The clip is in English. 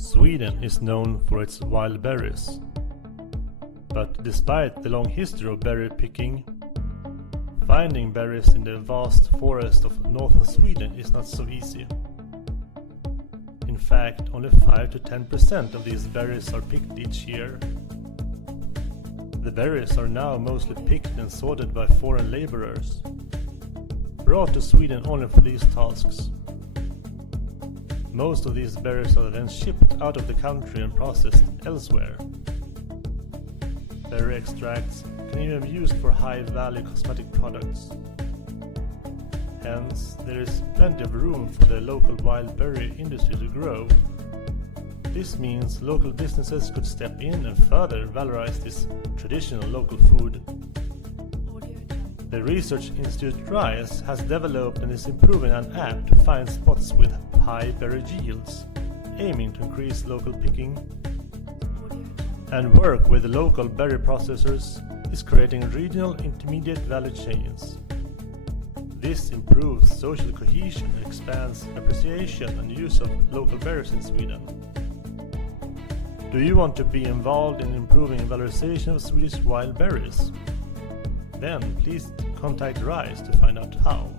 Sweden is known for its wild berries. But despite the long history of berry picking, finding berries in the vast forest of northern Sweden is not so easy. In fact, only 5 to 10% of these berries are picked each year. The berries are now mostly picked and sorted by foreign laborers, brought to Sweden only for these tasks. Most of these berries are then shipped out of the country and processed elsewhere. Berry extracts can even be used for high-value cosmetic products. Hence, there is plenty of room for the local wild berry industry to grow. This means local businesses could step in and further valorize this traditional local food. The research institute RISE has developed and is improving an app to find spots with high berry yields, aiming to increase local picking. And work with local berry processors is creating regional intermediate value chains. This improves social cohesion and expands appreciation and use of local berries in Sweden. Do you want to be involved in improving valorization of Swedish wild berries? Then please contact RISE to find out how.